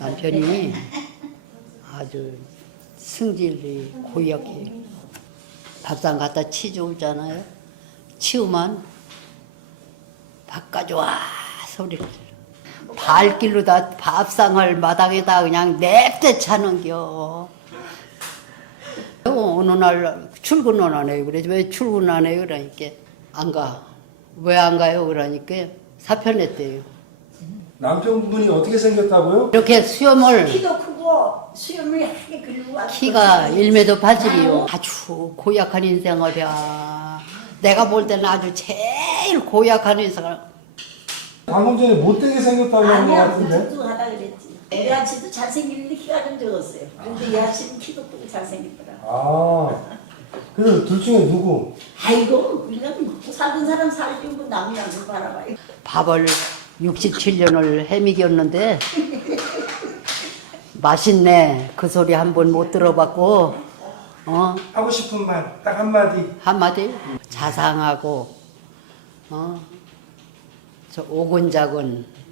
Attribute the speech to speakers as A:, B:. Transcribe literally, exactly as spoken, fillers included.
A: 남편이 아주 승질이 고약해. 밥상 갖다 치우잖아요. 치우면 밥 가져와 소리를 들어. 발길로 다 밥상을 마당에다 그냥 냅대 차는겨. 어느 날 출근을 안 해요. 그래 왜 출근 안 해요? 그러니까 안 가. 왜 안 가요? 그러니까 사표 냈대요.
B: 남편분이 어떻게 생겼다고요?
A: 이렇게 수염을
C: 키도 크고 수염이 하게 그리고 왔고
A: 키가 일 미터 팔십이요. 아주 고약한 인생을이야. 내가 볼 때는 아주 제일 고약한 인생을.
B: 방금 전에 못되게 생겼다고 한 것
C: 아니야
B: 같은데?
C: 무뚝뚝하다 그랬지. 이 아치도 잘생기는데 키가 좀 적었어요. 근데 이 아치는 키도 크고 잘생겼더라.
B: 아, 그래서 둘 중에 누구?
C: 아이고 우리가 먹고 살던 사람 살찌고 남이 양을 바라봐요.
A: 밥을 육십칠 년을 헤미겼는데 맛있네. 그 소리 한 번 못 들어봤고 어
B: 하고 싶은 말 딱 한마디.
A: 한마디 자상하고 어 저 오근작은